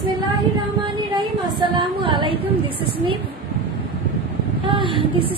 Bismillahirrahmanirrahim. Assalamu alaikum. This is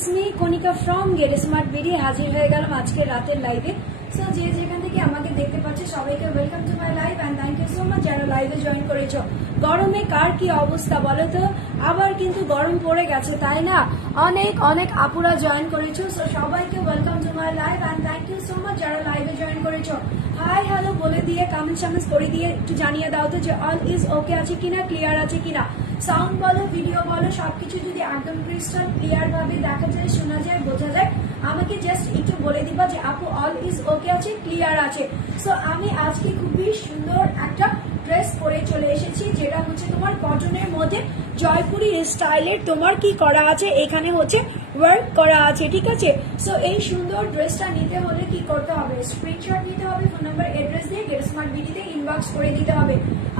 me Konika from Get Smart Video. হাজির হয়ে গেলাম আজকে রাতের লাইভে। সো যে যেখান থেকে আমাকে দেখতে পাচ্ছে সবাইকে welcome to my live and thank you so much যারা লাইভে জয়েন করেছো। গরমে কার কি অবস্থা বলো তো? আবার কিন্তু গরম পড়ে গেছে তাই না? অনেক অনেক আপুরা জয়েন করেছো। সো সবাইকে welcome to my live and thank you so much যারা লাইভে জয়েন করেছো। হাই হ্যালো বলে দিয়ে কমেন্ট করে দিয়ে একটু জানিয়ে দাও তো যে অল ইজ ওকে আছে কিনা, ক্লিয়ার আছে কিনা। সাউন্ড বলো, ভিডিও বলো, সবকিছু যদি একদম ক্রিস্টাল ক্লিয়ার ভাবে দেখা যায়, শোনা যায়, বোঝা যায়, আমাকে জাস্ট একটু বলে দিবা যে আপু অল ইজ ওকে আছে, ক্লিয়ার আছে। সো আমি আজকে খুবই সুন্দর একটা ড্রেস পরে চলে এসেছি, যেটা হচ্ছে তোমার কটনের মধ্যে জয়পুরি স্টাইলের তোমার কি করা আছে, এখানে হচ্ছে ওয়ার্ক করা আছে, ঠিক আছে। সো এই সুন্দর ড্রেসটা নিতে হলে কি করতে হবে? স্ক্রিনশট নিতে হবে, ফোন নাম্বার অ্যাড্রেস দিয়ে গেট স্মার্ট বিডিতে ইনবক্স করে দিতে হবে।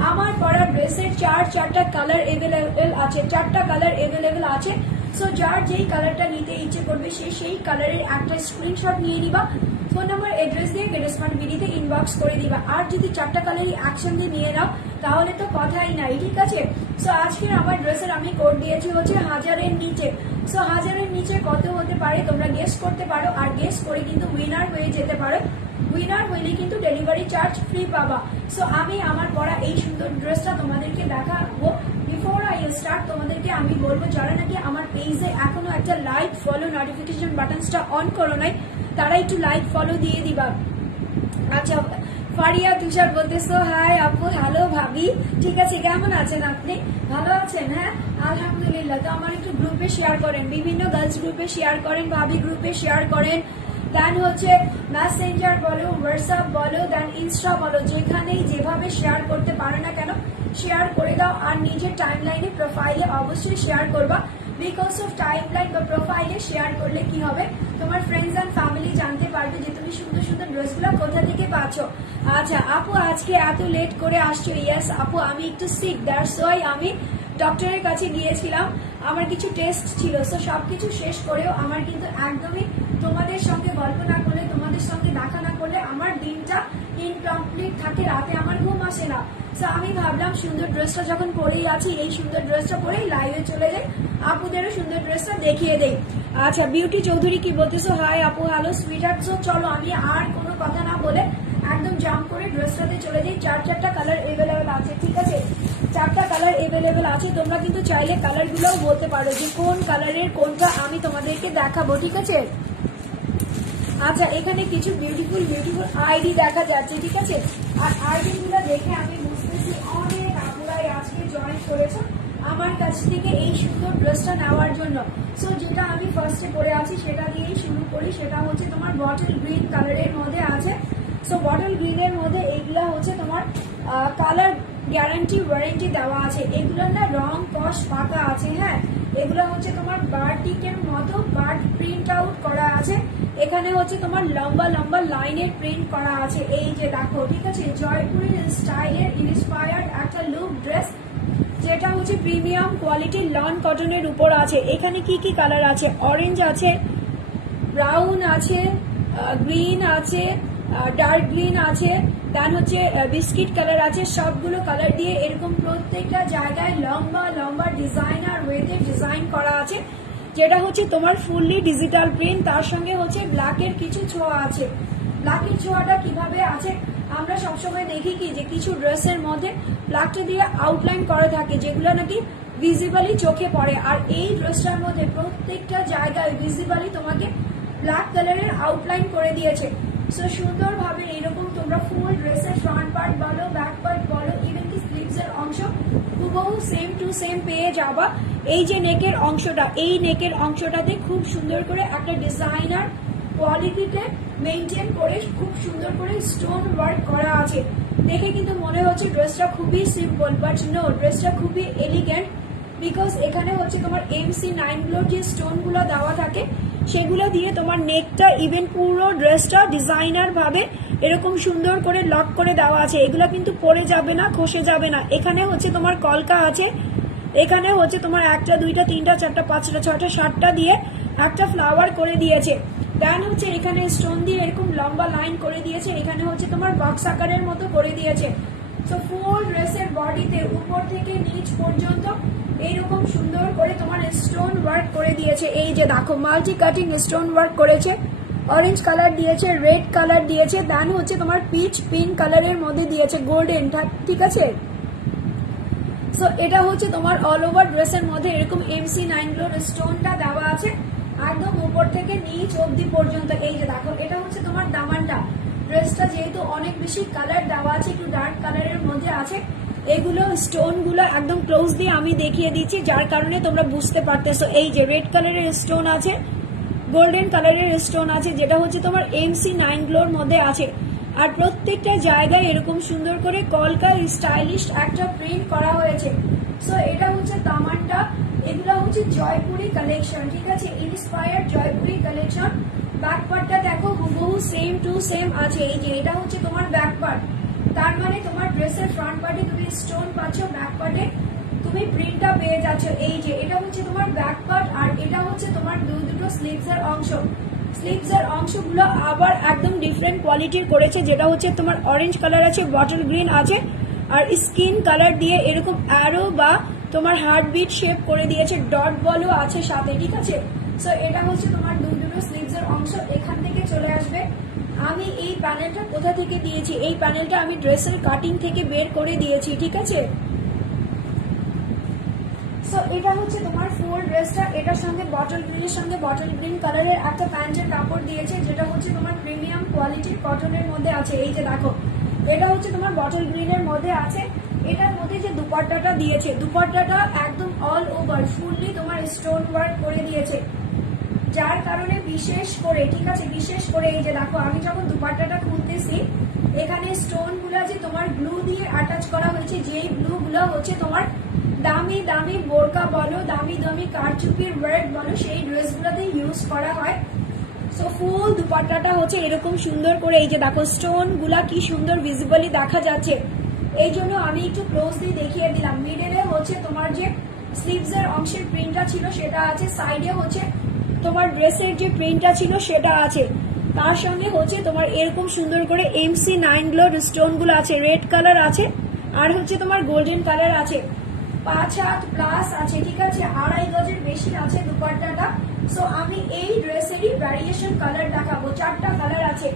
আমার পরা ড্রেসের চারটা কালার অ্যাভেলেবেল আছে, 4টা কালার অ্যাভেলেবেল আছে। সো যার যেই কালারটা নিতে ইচ্ছে করবে সেই কালারের একটা স্ক্রিনশট নিয়ে নিবা, ফোন নাম্বার অ্যাড্রেস দিয়ে গেট স্মার্ট বিডিতে ইনবক্স করে দিবা। আর যদি 4টা কালারই অ্যাকশন দিয়ে নিয়ে নাও তাহলে তো কথাই নাই, ঠিক আছে। সো আজকের আমার ড্রেসের আমি কোড দিয়েছি হচ্ছে 1000-এর নিচে। সো 1000-এর নিচে কত হতে পারে তোমরা গেস করতে পারো, আর গেস করে কিন্তু উইনার হয়ে যেতে পারো। উইনার হইলে কিন্তু ডেলিভারি চার্জ ফ্রি পাবা। সো আমি আমার পরা এই সুন্দর ড্রেসটা তোমাদেরকে দেখাবো। বিফোর আই স্টার্ট তোমাদেরকে আমি বলবো যারা নাকি আমার পেজে এখনো একটা লাইক ফলো নোটিফিকেশন বাটনসটা অন করো নাই, তারা একটু লাইক ফলো দিয়ে দিবা। আচ্ছা, ফারিয়া তুষার বলতেছো হাই আপু, হ্যালো ভাবি, ঠিক আছে, কেমন আছেন আপনি? ভালো আছেন? হ্যাঁ আলহামদুলিল্লাহ। তো আমার একটু গ্রুপে শেয়ার করেন, বিভিন্ন গার্লস গ্রুপে শেয়ার করেন, ভাবি গ্রুপে শেয়ার করেন, দেন হচ্ছে মেসেঞ্জার বলো, হোয়াটসঅ্যাপ বলো, দেন ইনস্টা বলো, যেখানেই যেভাবে শেয়ার করতে পারো না কেন শেয়ার করে দাও। আর নিজের টাইমলাইনে প্রোফাইলে অবশ্যই শেয়ার করবা, বিকজ অফ টাইমলাইন বা প্রোফাইলে শেয়ার করলে কি হবে, তোমার ফ্রেন্ডস এন্ড ফ্যামিলি জানতে পারবে যে তুমি সুন্দর সুন্দর ড্রেসগুলো কোথা থেকে পাচ্ছ। আচ্ছা আপু আজকে এত লেট করে আসছো? ইয়েস আপু, আমি একটু সিক, দ্যাটস ওয়াই আমি ডক্টরের কাছে গিয়েছিলাম, আমার কিছু টেস্ট ছিল। সো সবকিছু শেষ করেও আমার কিন্তু একদমই তোমাদের সঙ্গে গল্প না করলে, তোমাদের সঙ্গে দেখা না করলে আমার দিনটা ইনকমপ্লিট থাকে, রাতে আমার ঘুম আসে না। সো আমি ভাবলাম সুন্দর ড্রেসটা যখন পরেই আছি, এই সুন্দর ড্রেসটা পরেই লাইভে চলে যাই, আপুদেরও সুন্দর ড্রেসটা দেখিয়ে দেই। আচ্ছা বিউটি চৌধুরী কি বলতেছো? হাই আপু, হ্যালো সুইটহার্ট। সো চলো আমি আর কোনো কথা না বলে একদম জাম্প করে ড্রেসটাতে চলে যাই। 4টা কালার অ্যাভেলেবেল আছে, ঠিক আছে, 4টা কালার অ্যাভেলেবেল আছে। তোমরা কিন্তু চাইলে কালার গুলোও বলতে পারো যে কোন কালারের কোনটা আমি তোমাদেরকে দেখাবো, ঠিক আছে। আচ্ছা এখানে কিছু বিউটিফুল আইডি দেখা যাচ্ছে, ঠিক আছে। আর আইডি গুলো দেখে আমি বুঝতেছি অনেক আপুরাই আজকে জয়েন করেছো আমার কাছ থেকে এই সুন্দর ড্রেসটা নেওয়ার জন্য। সো যেটা আমি ফার্স্টে পরে আছি সেটা দিয়েই শুরু করি। সেটা হচ্ছে তোমার বটল গ্রিন কালারের মধ্যে আছে। সো বটল গ্রিনের মধ্যে এইগুলা হচ্ছে তোমার কালার গ্যারান্টি ওয়ারেন্টি দেওয়া আছে। এগুলোর না রং কস পাকা আছে, হ্যাঁ। এগুলো হচ্ছে তোমার বারটিকের মতো বার্ড প্রিন্ট আউট করা আছে। এখানে হচ্ছে তোমার লম্বা লম্বা লাইনের প্রিন্ট করা আছে, এই যে দেখো, ঠিক আছে। জয়পুরি স্টাইলের ইন্সপায়ার্ড একটা লুক ড্রেস, যেটা হচ্ছে প্রিমিয়াম কোয়ালিটির লন কটনের উপর আছে। এখানে কি কি কালার আছে? অরেঞ্জ আছে, ব্রাউন আছে, গ্রিন আছে, ডার্ক গ্রিন আছে, দেন হচ্ছে বিস্কিট কালার আছে। সবগুলো কালার দিয়ে এরকম প্রত্যেকটা জায়গায় লম্বা লম্বা ডিজাইনার ওয়েতে ডিজাইন করা আছে, যেটা হচ্ছে তোমার ফুললি ডিজিটাল প্রিন্ট। তার সঙ্গে হচ্ছে ব্ল্যাকের কিছু ছোঁয়া আছে। ব্ল্যাকের ছোঁয়াটা কিভাবে আছে? আমরা সবসময় দেখি কি যে কিছু ড্রেসের মধ্যে ব্ল্যাকটা দিয়ে আউটলাইন করা থাকে, যেগুলো নাকি ভিজিবলি চোখে পড়ে। আর এই ড্রেসটার মধ্যে প্রত্যেকটা জায়গায় ভিজিবলি তোমাকে ব্ল্যাক কালারের আউটলাইন করে দিয়েছে। সো সুন্দরভাবে এরকম তোমরা ফুল ড্রেসের ফ্রন্ট পার্ট বলো, ব্যাক পার্ট বলো, ইভেন কি স্লিভস এর অংশ হুবহু সেম টু সেম পেয়ে যাবা। এই যে নেকের অংশটা, এই নেকের অংশটাতে খুব সুন্দর করে একটা ডিজাইনার কোয়ালিটিতে মেনটেন করে খুব সুন্দর করে স্টোন ওয়ার্ক করা আছে। দেখে কিন্তু মনে হচ্ছে ড্রেসটা খুবই সিম্পল, বাট নো, ড্রেসটা খুবই এলিগেন্ট, বিকজ এখানে হচ্ছে তোমার MC9 গুলোর যে স্টোন গুলো দেওয়া থাকে সেগুলো দিয়ে তোমার নেকটা ইভেন পুরো ড্রেসটা ডিজাইনার ভাবে এরকম সুন্দর করে লক করে দেওয়া আছে। এগুলো কিন্তু পরে যাবে না, খসে যাবে না। এখানে হচ্ছে তোমার কলকা আছে, এখানে হচ্ছে তোমার 1টা 2টা 3টা 4টা 5টা 6টা 7টা দিয়ে একটা ফ্লাওয়ার করে দিয়েছে। দেন হচ্ছে এখানে স্টোন দিয়ে এরকম লম্বা লাইন করে দিয়েছে। এখানে হচ্ছে তোমার বক্স আকারের মতো করে দিয়েছে। সো ফুল ড্রেসের বডিতে উপর থেকে নিচ পর্যন্ত এইরকম সুন্দর করে তোমার স্টোন ওয়ার্ক করে দিয়েছে। এই যে দেখো মাল্টি কাটিং স্টোন ওয়ার্ক করেছে, অরেঞ্জ কালার দিয়েছে, রেড কালার দিয়েছে, দেন হচ্ছে তোমার পিচ পিঙ্ক কালারের মধ্যে দিয়েছে গোল্ডেন, ঠিক আছে। সো এটা হচ্ছে তোমার অল ওভার ড্রেসের মধ্যে এরকম MC9 গ্লোর স্টোনটা দেওয়া আছে একদম উপর থেকে নিচ অবধি পর্যন্ত। এই যে দেখো এটা হচ্ছে তোমার দামানটা। ড্রেসটা যেহেতু অনেক বেশি কালার দেওয়া আছে, একটু ডার্ক কালারের মধ্যে আছে, এগুলো স্টোন গুলো একদম ক্লোজ দিয়ে আমি দেখিয়ে দিচ্ছি যার কারণে তোমরা বুঝতে পারতেছো। এই যে রেড কালারের স্টোন আছে, গোল্ডেন কালারের স্টোন আছে, যেটা হচ্ছে তোমার MC9 গ্লোর মধ্যে আছে। আর প্রত্যেকটা জায়গায় এরকম সুন্দর করে কলকা স্টাইলিশ একটা প্রিন্ট করা হয়েছে। সো এটা হচ্ছে দামানটা। এগুলো হচ্ছে জয়পুরি কালেকশন, ঠিক আছে, ইন্সপায়ার্ড জয়পুরি কালেকশন। ব্যাক পার্টটা দেখো হুবহু সেম টু সেম আছে। এই যে এটা হচ্ছে তোমার ব্যাক পার্ট, তার মানে তোমার ড্রেসের ফ্রন্ট পার্টে তুমি স্টোন পাচ্ছ, ব্যাক পার্টে তুমি প্রিন্টটা পেয়ে যাচ্ছ। এই যে এটা হচ্ছে তোমার ব্যাক পার্ট, আর এটা হচ্ছে তোমার দুটো স্লিভস এর অংশ। স্লিভস এর অংশগুলো আবার একদম ডিফারেন্ট কোয়ালিটির করেছে, যেটা হচ্ছে তোমার অরেঞ্জ কালার আছে, বটল গ্রিন আছে, আর স্কিন কালার দিয়ে এরকম অ্যারো বা তোমার হার্টবিট শেপ করে দিয়েছে, ডট বলও আছে সাথে, ঠিক আছে। সো এটা হচ্ছে তোমার দুটো স্লিভস এর অংশ। এখান থেকে চলে আসবে। আমি এই প্যানেলটা কোথা থেকে দিয়েছি? এই প্যানেলটা আমি ড্রেসের কাটিং থেকে বের করে দিয়েছি, ঠিক আছে। সো এটা হচ্ছে তোমার ফুল ড্রেসটা। এটার সঙ্গে বটল গ্রিনের সঙ্গে বটল গ্রিন কালারের একটা প্যান্টের কাপড় দিয়েছে, যেটা হচ্ছে তোমার প্রিমিয়াম কোয়ালিটির কটনের মধ্যে আছে। এই যে দেখো এটা হচ্ছে তোমার বটল গ্রিনের মধ্যে আছে। এটার মধ্যে যে দুপাট্টাটা দিয়েছে, দুপাট্টাটা একদম অল ওভার ফুললি তোমার স্টোন ওয়ার্ক করে দিয়েছে, যার কারণে বিশেষ করে, ঠিক আছে, বিশেষ করে এই যে দেখো আমি যখন দুপাট্টাটা খুলতেছি, এখানে স্টোন গুলা যে তোমার ব্লু দিয়ে অ্যাটাচ করা হয়েছে, যেই ব্লু গুলো হচ্ছে তোমার দামি দামি বোরকা বলো, দামি দামি কারচুপির ওয়ার্ক বলো, সেই ড্রেসগুলোতে ইউজ করা হয়। সো ফুল দুপাট্টাটা হচ্ছে এরকম সুন্দর করে, এই যে দেখো স্টোন গুলা কি সুন্দর ভিজিবলি দেখা যাচ্ছে। এই জন্য আমি একটু ক্লোজ দিয়ে দেখিয়ে দিলাম। মিডলে হচ্ছে তোমার যে স্লিভস এর অংশের প্রিন্টটা ছিল সেটা আছে, সাইডে হচ্ছে তোমার ড্রেসের যে প্রিন্টটা ছিল সেটা আছে, তার সঙ্গে হচ্ছে তোমার এরকম সুন্দর করে MC9 গ্লোর স্টোন গুলো আছে, রেড কালার আছে, আর হচ্ছে তোমার গোল্ডেন কালার আছে, 5 হাত প্লাস আছে, ঠিক আছে, 2.5 গজের বেশি আছে দুপাট্টাটা। সো আমি এই ড্রেসেরই ভ্যারিয়েশন কালার দেখাবো। 4টা কালার আছে,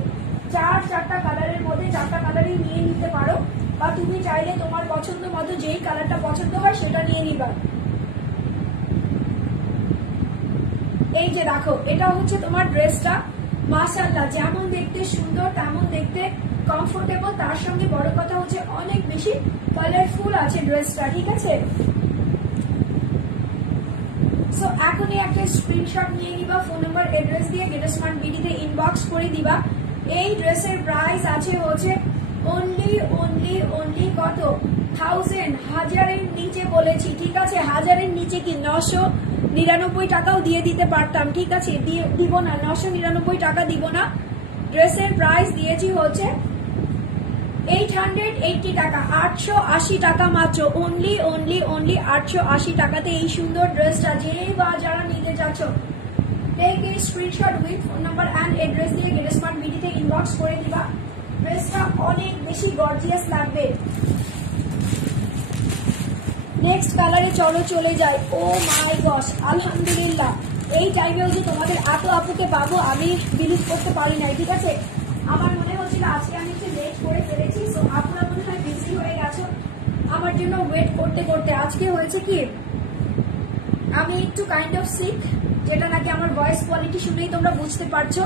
চারটা কালারের মধ্যে 4টা কালারই নিয়ে নিতে পারো, বা তুমি চাইলে তোমার পছন্দ মতো যেই কালারটা পছন্দ হয় সেটা নিয়ে নিবা। এই যে দেখো এটা হচ্ছে তোমার ড্রেসটা। মাশাআল্লাহ, যেমন দেখতে সুন্দর তেমন দেখতে কমফোর্টেবল, তার সঙ্গে বড় কথা হচ্ছে অনেক বেশি কালারফুল আছে ড্রেসটা, ঠিক আছে। সো এখনই একটা স্ক্রিনশট নিয়ে নিবা, ফোন নাম্বার অ্যাড্রেস দিয়ে গেট স্মার্ট বিডিতে ইনবক্স করে দিবা। এই ড্রেসের প্রাইস আছে হচ্ছে অনলি কত 1000, হাজারের নিচে বলেছি, ঠিক আছে, হাজারের নিচে কি 999 টাকাও দিয়ে দিতে পারতাম, ঠিক আছে, দিব না, 999 টাকা দিব না। ড্রেসের প্রাইস দিয়েছি হচ্ছে 880 টাকা, 880 টাকা মাত্র, অনলি 880 টাকাতে এই সুন্দর ড্রেসটা যেই বা যারা নিতে চাচ্ছ, take a screenshot with phone number and address দিয়ে গেট স্মার্ট বিডিতে ইনবক্স করে দিবা। ড্রেসটা অনেক বেশি গর্জিয়াস লাগবে। নেক্সট কালারে চলে যায়। ও মাই গস, আলহামদুলিল্লাহ, এই টাইমেও যে তোমাদের এত আপুকে পাবো আমি বিলিভ করতে পারি নাই, ঠিক আছে। আমার মনে হচ্ছিল আজকে আমি একটু লেট করে ফেলেছি, সো আপনারা মনে হয় বিজি হয়ে গেছো আমার জন্য ওয়েট করতে করতে। আজকে হয়েছে কি, আমি একটু কাইন্ড অফ সিক, যেটা নাকি আমার ভয়েস কোয়ালিটি শুনেই তোমরা বুঝতে পারছো।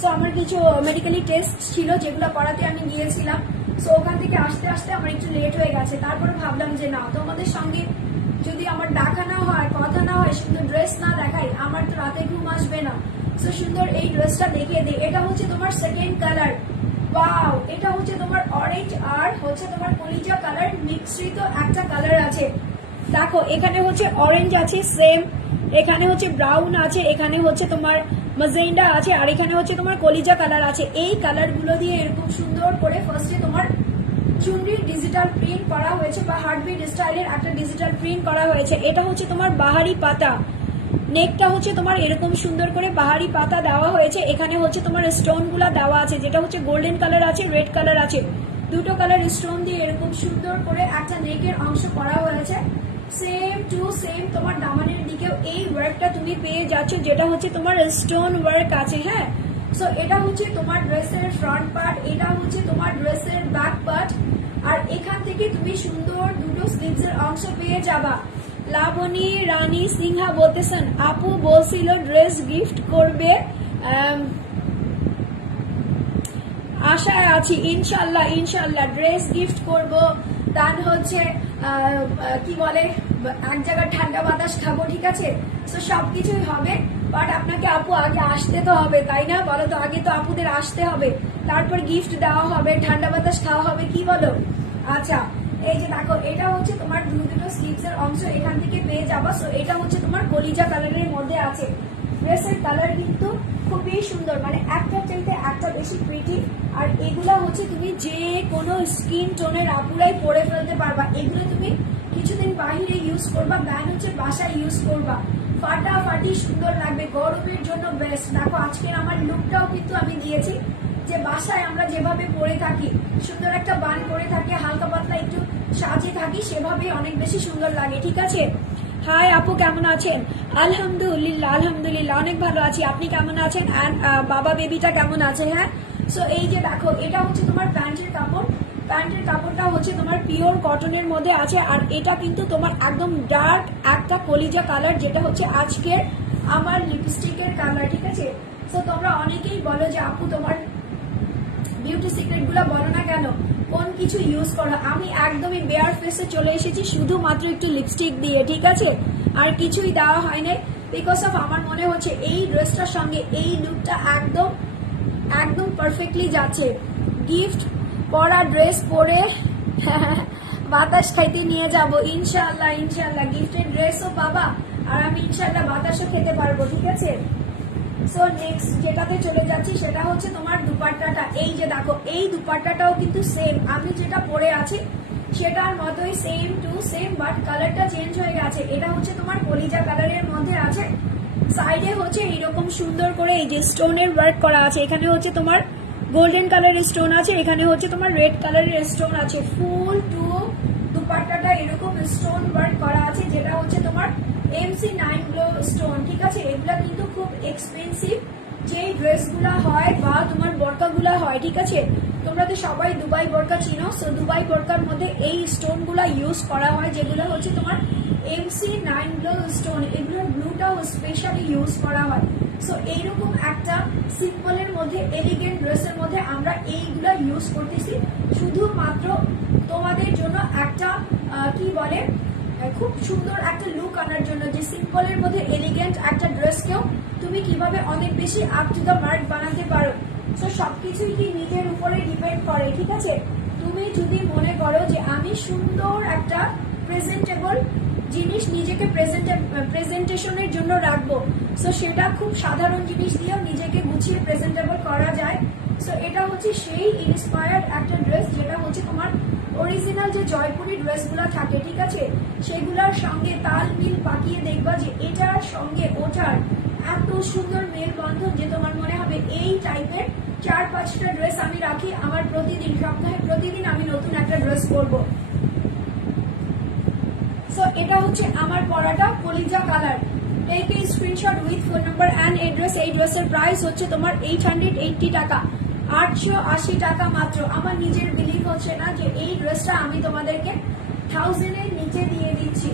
সো আমার কিছু মেডিকেলি টেস্ট ছিল যেগুলো করাতে আমি গিয়েছিলাম। সো ওখান থেকে আসতে আসতে আমার একটু লেট হয়ে গেছে। তারপরে ভাবলাম যে না, তোমাদের সঙ্গে যদি আমার ডাকা না হয়, কথা না হয়, সুন্দর ড্রেস না দেখাই, আমার তো রাতে ঘুম আসবে না। সো সুন্দর এই ড্রেসটা দেখিয়ে দিই। এটা হচ্ছে তোমার সেকেন্ড কালার। ওয়াও, এটা হচ্ছে তোমার অরেঞ্জ আর হচ্ছে তোমার কলিজা কালার মিশ্রিত একটা কালার আছে। দেখো এখানে হচ্ছে অরেঞ্জ আছে সেম, এখানে হচ্ছে ব্রাউন আছে, এখানে হচ্ছে তোমার মাজেন্ডা আছে, আর এখানে হচ্ছে তোমার কলিজা কালার আছে। এই কালার গুলো দিয়ে এরকম সুন্দর করে ফার্স্টে তোমার চুনরির ডিজিটাল প্রিন্ট করা হয়েছে, বা হার্টবিট স্টাইলের একটা ডিজিটাল প্রিন্ট করা হয়েছে। এটা হচ্ছে তোমার বাহারি পাতা, নেকটা হচ্ছে তোমার এরকম সুন্দর করে বাহারি পাতা দেওয়া হয়েছে। এখানে হচ্ছে তোমার স্টোন গুলা দেওয়া আছে, যেটা হচ্ছে গোল্ডেন কালার আছে, রেড কালার আছে, দুটো কালার স্টোন দিয়ে এরকম সুন্দর করে একটা নেকের অংশ করা হয়েছে। সেম টু সেম তোমার দামানের দিকেও এই ওয়ার্কটা তুমি পেয়ে যাচ্ছ, যেটা হচ্ছে তোমার স্টোন ওয়ার্ক আছে। হ্যাঁ, সো এটা হচ্ছে তোমার ড্রেসের ফ্রন্ট পার্ট, এটা হচ্ছে তোমার ড্রেসের ব্যাক পার্ট, আর এখান থেকে তুমি সুন্দর দুটো স্লিভস এর অংশ পেয়ে যাবা। লাবণী রানী সিনহা বলতেছেন আপু বলছিল ড্রেস গিফট করবে, আশায় আছি ইনশাল্লাহ ইনশাল্লাহ ড্রেস গিফট করব। তার হচ্ছে কি বলে এক জায়গায় ঠান্ডা বাতাস খাবো, ঠিক আছে? তো সবকিছুই হবে, বাট আপনাকে আপু আগে আসতে তো হবে, তাই না? বলো তো, আগে তো আপুদের আসতে হবে, তারপর গিফট দেওয়া হবে, ঠান্ডা বাতাস খাওয়া হবে, কি বলো? আচ্ছা, এই যে দেখো, এটা হচ্ছে তোমার দুটো স্লিভস এর অংশ এখান থেকে পেয়ে যাবা। সো এটা হচ্ছে তোমার কলিজা কালারের মধ্যে আছে। ড্রেসের কালার কিন্তু খুবই সুন্দর, মানে একটা চাইতে একটা বেশি প্রিটি। আর এগুলা হচ্ছে তুমি যে কোনো স্কিন টোনের আপুরাই পরে ফেলতে পারবা। এগুলো তুমি কিছুদিন বাহিরে ইউজ করবা, ব্যান্ড হচ্ছে বাসায় ইউজ করবা, ফাটাফাটি সুন্দর লাগবে, গরমের জন্য বেস্ট। দেখো আজকের আমার লুকটাও কিন্তু আমি দিয়েছি যে বাসায় আমরা যেভাবে পরে থাকি, সুন্দর একটা বান করে থাকি, হালকা পাতলা একটু সাজে থাকি, সেভাবে অনেক বেশি সুন্দর লাগে, ঠিক আছে? হাই আপু, কেমন আছেন? আলহামদুলিল্লাহ আলহামদুলিল্লাহ অনেক ভালো আছি, আপনি কেমন আছেন? অ্যান্ড বাবা বেবিটা কেমন আছে? হ্যাঁ, সো এই যে দেখো, এটা হচ্ছে তোমার প্যান্টের কাপড়, প্যান্টের কাপড়টা হচ্ছে তোমার পিওর কটনের মধ্যে আছে। আর এটা কিন্তু তোমার একদম ডার্ক একটা কলিজা কালার, যেটা হচ্ছে আজকের আমার লিপস্টিকের কালার, ঠিক আছে? সো তোমরা অনেকেই বলো যে আপু তোমার বিউটি সিক্রেট গুলা বলো না কেন, কোন কিছু ইউজ করো? আমি একদমই বেয়ার ফেসে চলে এসেছি শুধুমাত্র একটু লিপস্টিক দিয়ে, ঠিক আছে? আর কিছুই দেওয়া হয় নাই, বিকজ অফ আমার মনে হচ্ছে এই ড্রেসটার সঙ্গে এই লুকটা একদম একদম পারফেক্টলি যাচ্ছে। গিফট পরা ড্রেস পরে বাতাস খাইতে নিয়ে যাব ইনশাআল্লাহ ইনশাআল্লাহ, গিফটের ড্রেসও পাবা আর আমি ইনশাআল্লাহ বাতাসও খেতে পারবো, ঠিক আছে? সো নেক্সট যেটাতে চলে যাচ্ছি সেটা হচ্ছে তোমার দুপাট্টাটা। এই যে দেখো, এই দুপাট্টাটাও কিন্তু সেম আমি যেটা পরে আছি সেটার মতোই, সেম টু সেম, বাট কালারটা চেঞ্জ হয়ে গেছে। এটা হচ্ছে তোমার কলিজা কালারের মধ্যে আছে, সাইডে হচ্ছে এইরকম সুন্দর করে এই যে স্টোনের ওয়ার্ক করা আছে। এখানে হচ্ছে তোমার গোল্ডেন কালারের স্টোন আছে, এখানে হচ্ছে তোমার রেড কালারের স্টোন আছে। ফুল টু দুপাট্টাটা এরকম স্টোন ওয়ার্ক করা আছে, যেটা হচ্ছে তোমার MC9 গ্লো স্টোন, ঠিক আছে? এগুলা কিন্তু খুব এক্সপেন্সিভ যে ড্রেসগুলা হয় বা তোমার বোরকাগুলা হয়, ঠিক আছে? তোমরা তো সবাই দুবাই বোরকা চিনো, সো দুবাই বোরকার মধ্যে এই স্টোন গুলা ইউজ করা হয়, যেগুলো হচ্ছে তোমার MC9 গ্লো স্টোন। এগুলোর ব্লুটাও স্পেশালি ইউজ করা হয়। সো এইরকম একটা সিম্পলের মধ্যে এলিগেন্ট ড্রেসের মধ্যে আমরা এইগুলা ইউজ করতেছি শুধুমাত্র তোমাদের জন্য একটা কি বলে খুব সুন্দর একটা লুক আনার জন্য, যে সিম্পলের মধ্যে এলিগেন্ট একটা ড্রেসকেও তুমি কিভাবে অনেক বেশি আপ টু দ্য মার্ক বানাতে পারো। সো সবকিছুই কি নিজের উপরে ডিপেন্ড করে, ঠিক আছে? তুমি যদি মনে করো যে আমি সুন্দর একটা প্রেজেন্টেবল জিনিস নিজেকে প্রেজেন্টেশনের জন্য রাখবো, সো সেটা খুব সাধারণ জিনিস দিয়েও নিজেকে গুছিয়ে প্রেজেন্টেবল করা যায়। সো এটা হচ্ছে সেই ইন্সপায়ার্ড একটা ড্রেস, যেটা হচ্ছে তোমার অরিজিনাল যে জয়পুরি ড্রেসগুলো থাকে, ঠিক আছে? সেগুলোর সঙ্গে তাল মিল পাকিয়ে দেখবা যে এটার সঙ্গে ওটার এত সুন্দর মেলবন্ধন যে তোমার মনে হবে এই টাইপের 4-5টা ড্রেস আমি রাখি আমার প্রতিদিন, সপ্তাহে প্রতিদিন আমি নতুন একটা ড্রেস পরবো। সো এটা হচ্ছে আমার পরাটা কলিজা colour. Take a screenshot with phone number and address. এই ড্রেসের প্রাইস হচ্ছে তোমার 880 টাকা, 880 টাকা মাত্র। আমার নিজের বিলিভ হচ্ছে না যে এই ড্রেসটা আমি তোমাদেরকে 1000 এর নিচে দিয়ে দিচ্ছি।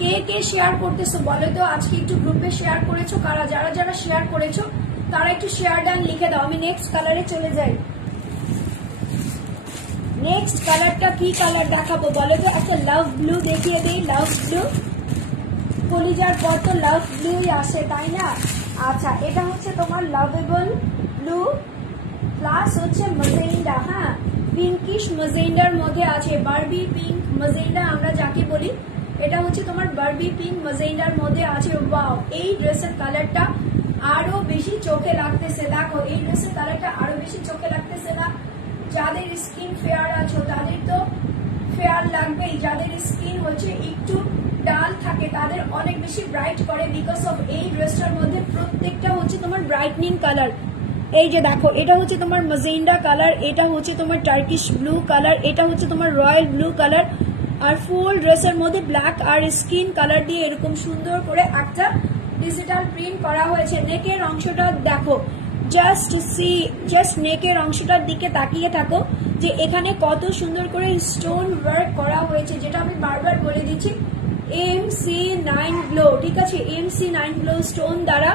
কে কে শেয়ার করতেছো বলো তো? আজকে একটু গ্রুপে শেয়ার করেছো কারা? যারা যারা শেয়ার করেছো তারা একটু শেয়ার ডান লিখে দাও। আমি নেক্সট কালারে চলে যাই। নেক্সট কালারটা কি কালার দেখাবো বলো তো? একটা লাভ ব্লু দেখিয়ে দিই। লাভ ব্লু, কলিজার পর তো লাভ ব্লুই আসে, তাই না? আচ্ছা, এটা হচ্ছে তোমার লাভেবল ব্লু প্লাস হচ্ছে মজেন্ডা। হ্যাঁ, পিঙ্কিশ মজেন্ডার মধ্যে আছে, বারবি পিঙ্ক মজেন্ডা আমরা যাকে বলি, এটা হচ্ছে তোমার বারবি পিঙ্ক মজেন্ডার মধ্যে আছে। ওয়াও, এই ড্রেসের কালারটা আরো বেশি চোখে লাগতেছে। দেখো, এই ড্রেসের কালারটা আরো বেশি চোখে লাগতেছে না? যাদের স্কিন ফেয়ার আছো তাদের তো ফেয়ার লাগবেই, যাদের স্কিন হচ্ছে একটু ডাল থাকে তাদের অনেক বেশি ব্রাইট করে বিকজ অফ এই ড্রেসটার মধ্যে প্রত্যেকটা হচ্ছে তোমার ব্রাইটনিং কালার। এই যে দেখো, এটা হচ্ছে তোমার ম্যাজেন্ডা কালার, এটা হচ্ছে তোমার টার্কিশ ব্লু কালার, এটা হচ্ছে তোমার রয়্যাল ব্লু কালার, আর ফুল ড্রেসের মধ্যে ব্ল্যাক আর স্কিন কালার দিয়ে এরকম সুন্দর করে একটা ডিজিটাল প্রিন্ট করা হয়েছে। নেকের অংশটা দেখো, জাস্ট নেকের অংশটার দিকে তাকিয়ে থাকো যে এখানে কত সুন্দর করে স্টোন ওয়ার্ক করা হয়েছে, যেটা আমি বারবার বলে দিচ্ছি MC9 গ্লো, ঠিক আছে? MC9 গ্লো স্টোন দ্বারা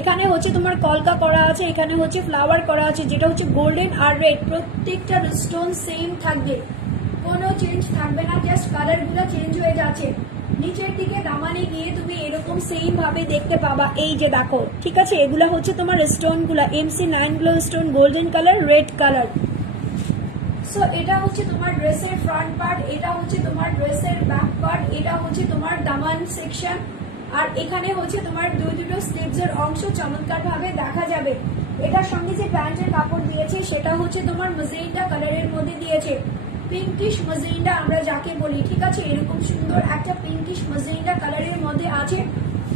এখানে হচ্ছে তোমার কলকা করা আছে, এখানে হচ্ছে ফ্লাওয়ার করা আছে, যেটা হচ্ছে গোল্ডেন আর রেড, প্রত্যেকটা স্টোন সেম থাকবে, কোনো চেঞ্জ থাকবে না, জাস্ট কালার গুলো চেঞ্জ হয়ে যাচ্ছে। নিচের দিকে দামানে গিয়ে তুমি এরকম সেম ভাবে দেখতে পাবা। এই যে দেখো, ঠিক আছে, এগুলা হচ্ছে তোমার স্টোন গুলা MC9 glow stone, golden colour, red colour. So এটা হচ্ছে তোমার ড্রেসের ফ্রন্ট পার্ট, এটা হচ্ছে তোমার ড্রেসের ব্যাক পার্ট, এটা হচ্ছে তোমার দামান সেকশন, আর এখানে হচ্ছে তোমার দুটো স্লিভস এর অংশ চমৎকার ভাবে দেখা যাবে। এটার সঙ্গে যে প্যান্টের কাপড় দিয়েছে সেটা হচ্ছে তোমার ম্যাজেন্ডা কালারের মধ্যে দিয়েছে, পিঙ্কিশ ম্যাজেন্ডা আমরা যাকে বলি, ঠিক আছে? এরকম সুন্দর একটা পিঙ্কিশ ম্যাজেন্ডা কালারের মধ্যে আছে।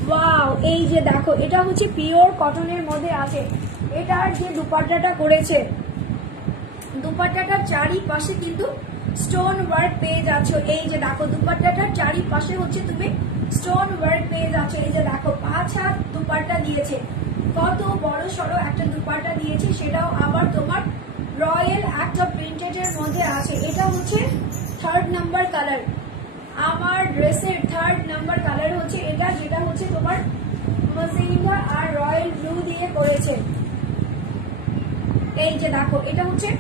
ওয়াও, এই যে দেখো, এটা হচ্ছে পিওর কটনের মধ্যে আছে। এটার যে দুপাট্টাটা করেছে, দুপাট্টাটার চারিপাশে কিন্তু স্টোন ওয়ার্ক পেয়ে যাচ্ছ। এই যে দেখো, দুপাট্টাটার চারিপাশে হচ্ছে তুমি স্টোন ওয়ার্ক পেয়ে যাচ্ছ। এই যে দেখো, 5 হাত দুপাট্টা দিয়েছে, কত বড় সড়ো একটা দুপাট্টা দিয়েছে, সেটাও আবার তোমার রয়্যাল একটা প্রিন্টেড এর মধ্যে আছে। এটা হচ্ছে 3rd নাম্বার কালার, আমার ড্রেসের 3rd নাম্বার কালার হচ্ছে এটা, যেটা হচ্ছে তোমার ম্যাজেন্ডা আর রয়্যাল ব্লু দিয়ে করেছে। এই যে দেখো, এটা হচ্ছে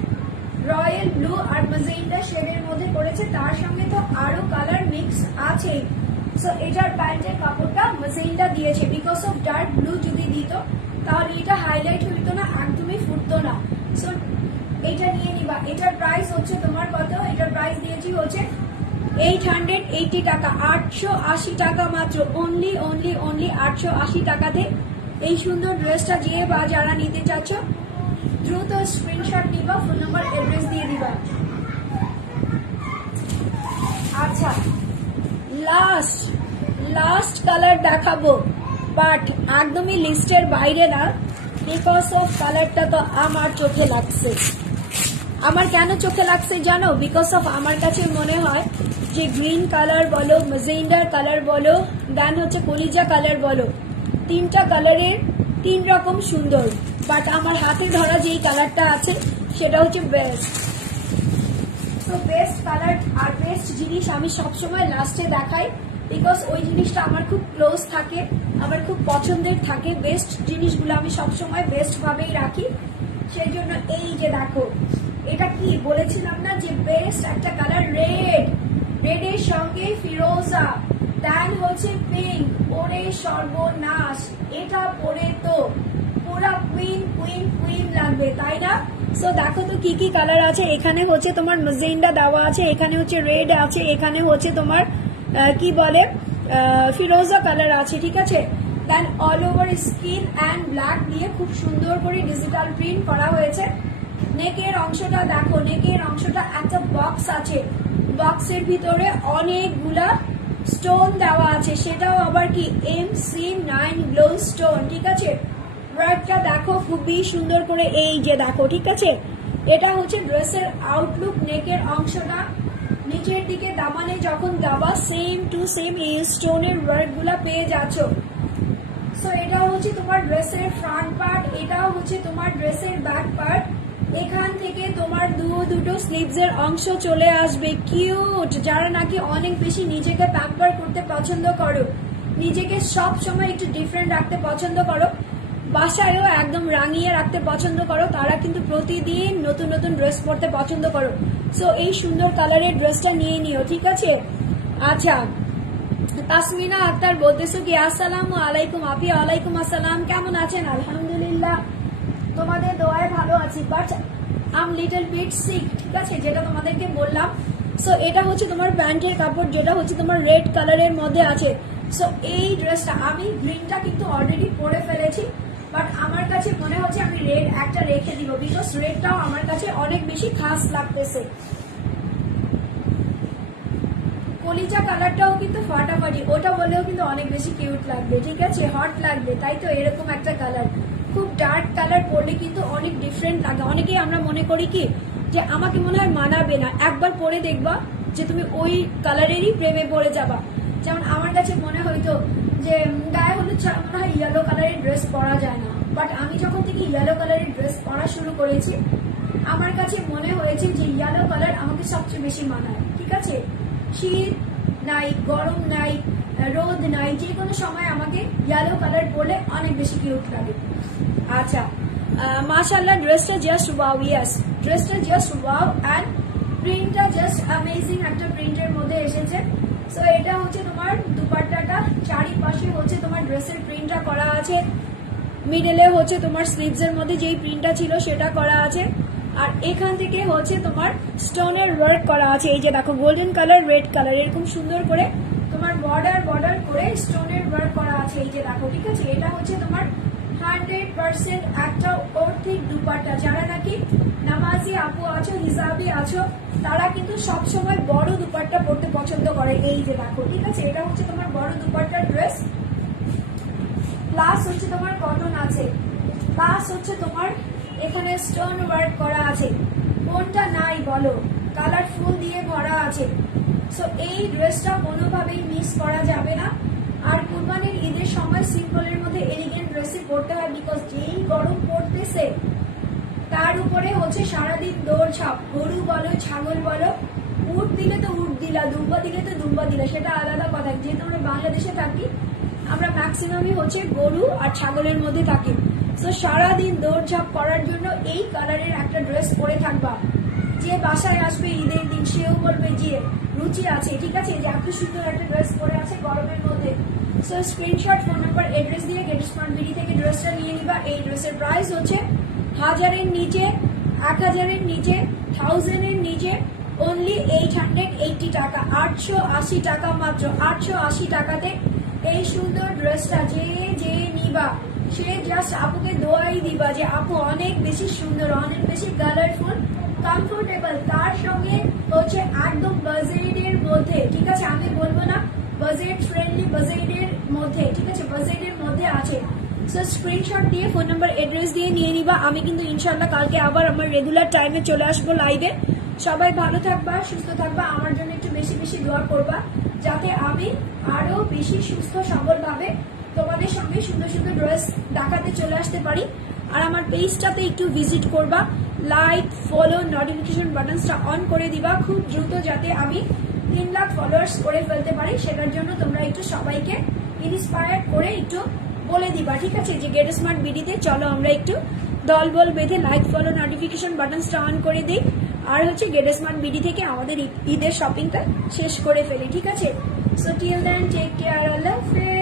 রয়্যাল ব্লু আর ম্যাজেন্ডা শেডের মধ্যে করেছে, তার সঙ্গে তো আরো কালার মিক্স আছে। সো এটার প্যান্টের কাপড়টা ম্যাজেন্ডা দিয়েছে, বিকজ অফ ডার্ক ব্লু যদি দিত তাহলে এটা হাইলাইট হইতো না, একদমই ফুটতো না। সো এটা নিয়ে নিবা। এটার প্রাইস হচ্ছে তোমার কত? এটার প্রাইস দিয়েছি হচ্ছে 880 টাকা, 880 টাকা মাত্র, অনলি 880 টাকাতে এই সুন্দর ড্রেসটা যে বা যারা নিতে চাচ্ছ দ্রুত স্ক্রিনশট নিবা, ফোন নাম্বার অ্যাড্রেস দিয়ে দিবা। আচ্ছা, লাস্ট কালার দেখাবো, বাট একদমই লিস্টের বাইরে না, বিকজ অফ কালারটা তো আমার চোখে লাগছে। আমার কেন চোখে লাগছে জানো? বিকজ অফ আমার কাছে মনে হয় যে গ্রিন কালার বলো, ম্যাজেন্ডার কালার বলো, দেন হচ্ছে কলিজা কালার বলো, 3টা কালারের 3 রকম সুন্দর, বাট আমার হাতে ধরা যেই কালারটা আছে সেটা হচ্ছে বেস্ট। তো বেস্ট কালার আর বেস্ট জিনিস আমি সবসময় লাস্টে দেখাই, বিকজ ওই জিনিসটা আমার খুব ক্লোজ থাকে, আমার খুব পছন্দের থাকে। বেস্ট জিনিসগুলো আমি সবসময় বেস্ট ভাবেই রাখি, সেই জন্য এই যে দেখো, এটা কি বলেছিলাম না যে বেস্ট একটা কালার, রেডের সঙ্গে ফিরোজা, দেন হচ্ছে পিঙ্ক, পরে সর্বনাশ, এটা পরে তো পুরা কুইন লাগবে, তাই না? সো দেখো তো কি কি কালার আছে। এখানে হচ্ছে তোমার ম্যাজেন্ডা দেওয়া আছে, এখানে হচ্ছে রেড আছে, এখানে হচ্ছে তোমার কি বলে ফিরোজা কালার আছে, ঠিক আছে? Then all over skin and black দিয়ে খুব সুন্দর করে ডিজিটাল প্রিন্ট করা হয়েছে। নেকের অংশটা দেখো, নেকের অংশটা একটা বক্স আছে, বক্সের ভিতরে অনেকগুলা স্টোন দেওয়া আছে, সেটাও আবার কি MC9 গ্লো স্টোন, ঠিক আছে? ওয়ার্কটা দেখো খুবই সুন্দর করে, এই যে দেখো, ঠিক আছে? এটা হচ্ছে ড্রেসের আউটলুক। নেকের অংশটা নিচের দিকে দামানে যখন দাবা, সেম টু সেম এই স্টোনের ওয়ার্ক গুলা পেয়ে যাচ্ছ। সো এটা হচ্ছে তোমার ড্রেসের ফ্রন্ট পার্ট, এটাও হচ্ছে তোমার ড্রেসের ব্যাক পার্ট। এখান থেকে তোমার দুটো স্লিভস এর অংশ চলে আসবে, কিউট। যারা নাকি অনেক বেশি নিজেকে প্যাম্পার করতে পছন্দ করো, নিজেকে সব সময় একটু ডিফারেন্ট রাখতে পছন্দ করো, বাসায়ও একদম রাঙিয়ে রাখতে পছন্দ করো, তারা কিন্তু প্রতিদিন নতুন নতুন ড্রেস পরতে পছন্দ করো। সো এই সুন্দর কালারের ড্রেসটা নিয়ে নিও, ঠিক আছে? আচ্ছা, তাসমিনা আক্তার বলতেছো কি আসসালামু আলাইকুম আপি। ওয়ালাইকুম আসসালাম, কেমন আছেন? আলহামদুলিল্লাহ, তোমাদের দোয়ায় ভালো আছি, but am little bit sick, ঠিক আছে, যেটা তোমাদেরকে বললাম। সো এটা হচ্ছে তোমার প্যান্টের কাপড়, যেটা হচ্ছে তোমার রেড কালারের মধ্যে আছে। সো এই ড্রেসটা আমি গ্রিনটা কিন্তু অলরেডি পরে ফেলেছি, বাট আমার কাছে মনে হচ্ছে আমি রেড একটা রেখে দিব, বিকজ রেডটাও আমার কাছে অনেক বেশি খাস লাগতেছে। কলিজা কালারটাও কিন্তু ফাটাফাটি, ওটা বললেও কিন্তু অনেক বেশি কিউট লাগবে, ঠিক আছে, হট লাগবে, তাই তো। এরকম একটা কালার, খুব ডার্ক কালার পরলে কিন্তু অনেক ডিফারেন্ট লাগে। অনেকেই আমরা মনে করি কি যে আমাকে মনে হয় মানাবে না, একবার পরে দেখবা যে তুমি ওই কালারেরই প্রেমে পড়ে যাবা। যেমন আমার কাছে মনে হইতো যে গায়ে হলুদ ছাড়া মনে হয় ইয়েলো কালারের ড্রেস পরা যায় না, বাট আমি যখন থেকে ইয়েলো কালারের ড্রেস পরা শুরু করেছি আমার কাছে মনে হয়েছে যে ইয়েলো কালার আমাকে সবচেয়ে বেশি মানায়, ঠিক আছে। শীত নাই, গরম নাই, রোদ নাই, যে কোনো সময় আমাকে ইয়েলো কালার পরলে অনেক বেশি কিউট লাগে। আচ্ছা, মাশাআল্লাহ, ড্রেসটা জাস্ট ওয়াও, ইয়েস ড্রেসটা জাস্ট ওয়াও, অ্যান্ড প্রিন্টটা জাস্ট অ্যামেজিং একটা প্রিন্টের মধ্যে এসেছে। সো এটা হচ্ছে তোমার দুপাট্টাটা, চারিপাশে হচ্ছে তোমার ড্রেসের প্রিন্টটা করা আছে, মিডলে হচ্ছে তোমার স্লিভস এর মধ্যে যেই প্রিন্টটা ছিল সেটা করা আছে, আর এখান থেকে হচ্ছে তোমার স্টোনের ওয়ার্ক করা আছে। এই যে দেখো গোল্ডেন কালার, রেড কালার, এরকম সুন্দর করে তোমার বর্ডার করে স্টোনের ওয়ার্ক করা আছে। এই যে দেখো, ঠিক আছে, এটা হচ্ছে তোমার 100% একটা অর্থিক দুপাট্টা। যারা নাকি নামাজি আপু আছো, হিসাবি আছো, তারা কিন্তু সবসময় বড় দুপাট্টা পরতে পছন্দ করে। এই যে দেখো, ঠিক আছে, এটা হচ্ছে তোমার বড় দুপাট্টার ড্রেস, প্লাস হচ্ছে তোমার কটন আছে, প্লাস হচ্ছে তোমার এখানে স্টোন ওয়ার্ক করা আছে। কোনটা নাই বলো, কালারফুল দিয়ে ভরা আছে। সো এই ড্রেসটা কোনোভাবেই মিস করা যাবে না। আর কুরবানির ঈদের সময় সিম্পলের মধ্যে এলিগেন্ট ড্রেসই পরতে হয়, বিকজ যেই গরম পড়তেছে তার উপরে হচ্ছে সারাদিন দৌড়ঝাঁপ, গরু বলো ছাগল বলো, উট দিলে তো উট দিলা, দুম্বা দিলে তো দুম্বা দিলা, সেটা আলাদা কথা। যেহেতু আমরা বাংলাদেশে থাকি, আমরা ম্যাক্সিমামই হচ্ছে গরু আর ছাগলের মধ্যে থাকি। সো সারাদিন দৌড়ঝাঁপ করার জন্য এই কালারের একটা ড্রেস পরে থাকবা। যে বাসায় আসবে ঈদের দিন সেও বলবে যে রুচি আছে, ঠিক আছে, যে এত সুন্দর একটা ড্রেস পরে আছে গরমের মধ্যে। So screenshot, phone number, address দিয়ে গেট স্মার্ট বিডি থেকে ড্রেসটা নিয়ে নিবা। এই ড্রেসের প্রাইস হচ্ছে 1000-এর নিচে, 1000-এর নিচে, 1000-এর নিচে, অনলি 880 টাকা, 880 টাকা মাত্র। 880 টাকাতে এই সুন্দর ড্রেসটা যে নিবা সে জাস্ট আপুকে দোয়াই দিবা যে আপু অনেক বেশি সুন্দর, অনেক বেশি কালারফুল, কমফোর্টেবল, তার সঙ্গে হচ্ছে একদম বাজেটের মধ্যে, ঠিক আছে, আমি বলবো না বাজেট ফ্রেন্ডলি, বাজেটের মধ্যে, ঠিক আছে, বাজেটের মধ্যে আছে। সো স্ক্রিনশট দিয়ে ফোন নাম্বার, এড্রেস দিয়ে নিয়ে নিবা। আমি কিন্তু ইনশাল্লাহ কালকে আবার আমার রেগুলার টাইমে চলে আসবো লাইভে। সবাই ভালো থাকবা, সুস্থ থাকবা, আমার জন্য একটু বেশি বেশি দোয়া করবা যাতে আমি আরো বেশি সুস্থ সবল ভাবে তোমাদের সঙ্গে সুন্দর সুন্দর ড্রেস দেখাতে চলে আসতে পারি। আর আমার পেজটাতে একটু ভিজিট করবা, লাইক, ফলো, নোটিফিকেশন বাটনসটা অন করে দিবা খুব দ্রুত, যাতে আমি 3 লাখ ফলোয়ার্স করে ফেলতে পারি। সেটার জন্য তোমরা একটু সবাইকে ইন্সপায়ার করে একটু বলে দিবা, ঠিক আছে, যে গেট স্মার্ট বিডিতে চলো আমরা একটু দলবল বেঁধে লাইক, ফলো, নোটিফিকেশন বাটনসটা অন করে দিই, আর হচ্ছে গেট স্মার্ট বিডি থেকে আমাদের ঈদের শপিংটা শেষ করে ফেলি, ঠিক আছে। So till then take care, আল্লাহ হাফেজ।